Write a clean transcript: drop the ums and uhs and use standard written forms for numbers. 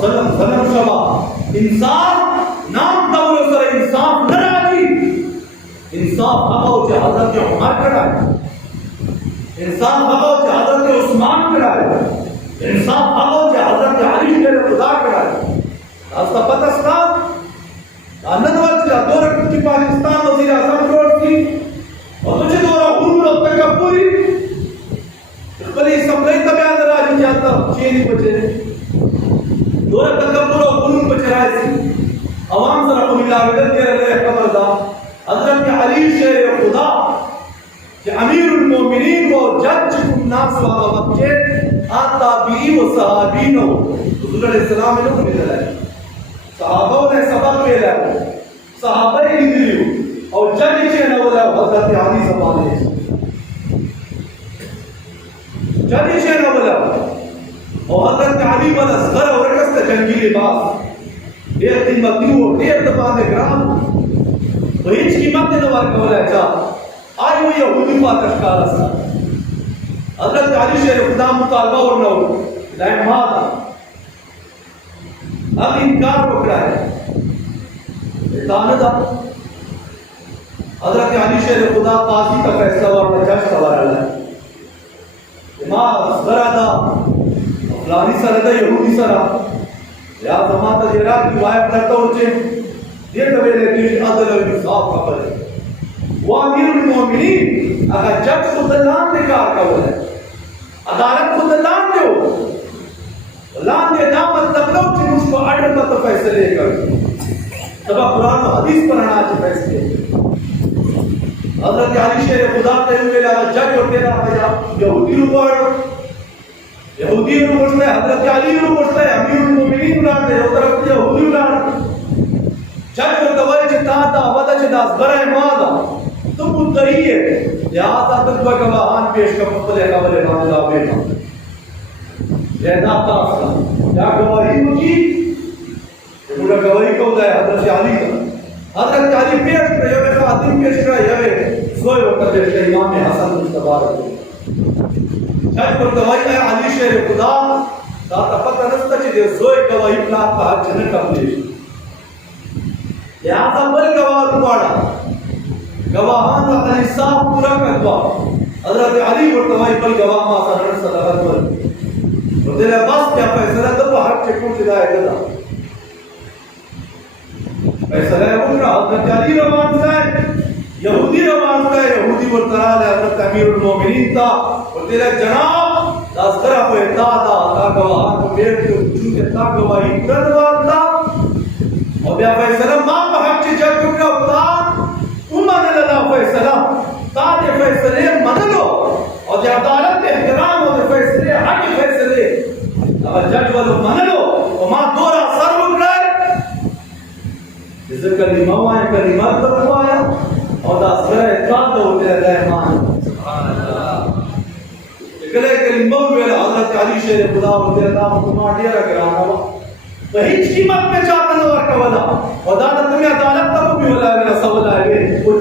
ظلم شبا انصاف نام دور سر انصاف نہ راجی انصاف ہمو چے حضرت عمر کرائے انصاف ہمو چے حضرت عثمان کرائے انصاف ہمو چے حضرت علی شیر خدا کرائے راستا پتہ سنا آنندوال چلا دورہ کچھ پاکستان وزیر اعظم روڈ کی اور تجھے دورہ غرور و تکبری بلی اسمبلی تبیان راجی جاتا چینی بچے دورہ تکبر و غرور بچے رائے سی عوام ذرا کو ملا ویدر کے رہے قبر دا حضرت علی شیر خدا کہ امیر المومنین و جج چکم ناس واقع بچے آتا بھی و صحابینو حضور علیہ السلام نے کو ملا ہے صحابوں نے سبق میں لیا صحابہ ہی دلیو اور جج چے نہ بولا حضرت علی زبانے جج چے نہ بولا اور حضرت علی بن اصغر اور رکست جنگی لباس دیر دن مدیو دیر دفاع گرام وہ ہیچ قیمت نے نوار کولا ہے چاہ آئی وہ یہودی پاتش کارا سا حضرت علی شیر خدا مطالبہ اور نو لائن ماتا اب انکار پکڑا ہے اتاندہ حضرت علی شیر خدا قاضی کا فیصلہ اور جج سوار اللہ ہے امام اصغر دا فلانی سر دا یہودی سر یا زمانہ جرا کی وائب کرتا ہوچے یہ کبھی لیکن عدل و انصاف کا پر ہے وہ امیر المومنین اگر جج خود اللہ نے کار کا وہ ہے عدالت خود اللہ نے ہو اللہ نے دامت تبلو کی اس کو اڈر کا تو فیصلے کر تبا قرآن و حدیث پر آنا چاہے فیصلے حضرت علی شیر خدا تے ہوئے لگا جج اور تیرا بجا یہودی رو پوچھتا ہے حضرت علی رو پوچھتا ہے امیر المومنین اڑاتے ہیں طرف یہودی اڑاتے جج اور دوائی چتا تا ودا چتا برائے مادا تو مدعی ہے لہذا تک گواہان پیش کر مطلع قبل معاملہ بیٹا یہ ناتا اصلا یا گواہی مجھی یہ پورا گواہی کو ہے حضرت علی کا حضرت علی پیش کر یہ خاتم پیش کر یہ سوئے وقت پیش کر امام حسن مصطفیٰ رکھے جج پر گواہی ہے علی شیر خدا داتا پتہ نستا چیزے سوئے گواہی پلاک کا حق جنر کا پلیش لہذا بل گواہ رکھواڑا گواہان کا انصاف پورا کروا حضرت علی پر گواہی بل گواہ ماسا رنسا لغت پر اور دل عباس کیا فیصلہ دبا حق چکو چدائے گدا فیصلہ ہے اٹھا حضرت علی روان ہے یہودی روان ہے یہودی برطرال ہے حضرت امیر المومنین تا اور دل جناب دازگرہ کو اعتادا تا گواہان کو بیٹ کے چونکہ تا گواہی کردوان تا اور بیا فیصلہ ماں پا حق چی جگ چکا اتار امان اللہ فیصلہ تا دے فیصلے مدلو اور دے عدالت دے احترام اور دے فیصلے حق فیصلے اگر جج والو منلو اور ماں دورا سر اٹھ رہے جسے کلمہ آئے کلمہ تک آیا اور دا سر اعتراض ہوتے رحمان اکلے کلمہ میرا حضرت علی شیر خدا ہوتے رحمان کماٹیا رکھ رہا ہوا تو ہیچ قیمت میں چاہتا نوار کا ولا اور دادا تمہیں عدالت تک بھی ولا ہے میرا سوال ہے وہ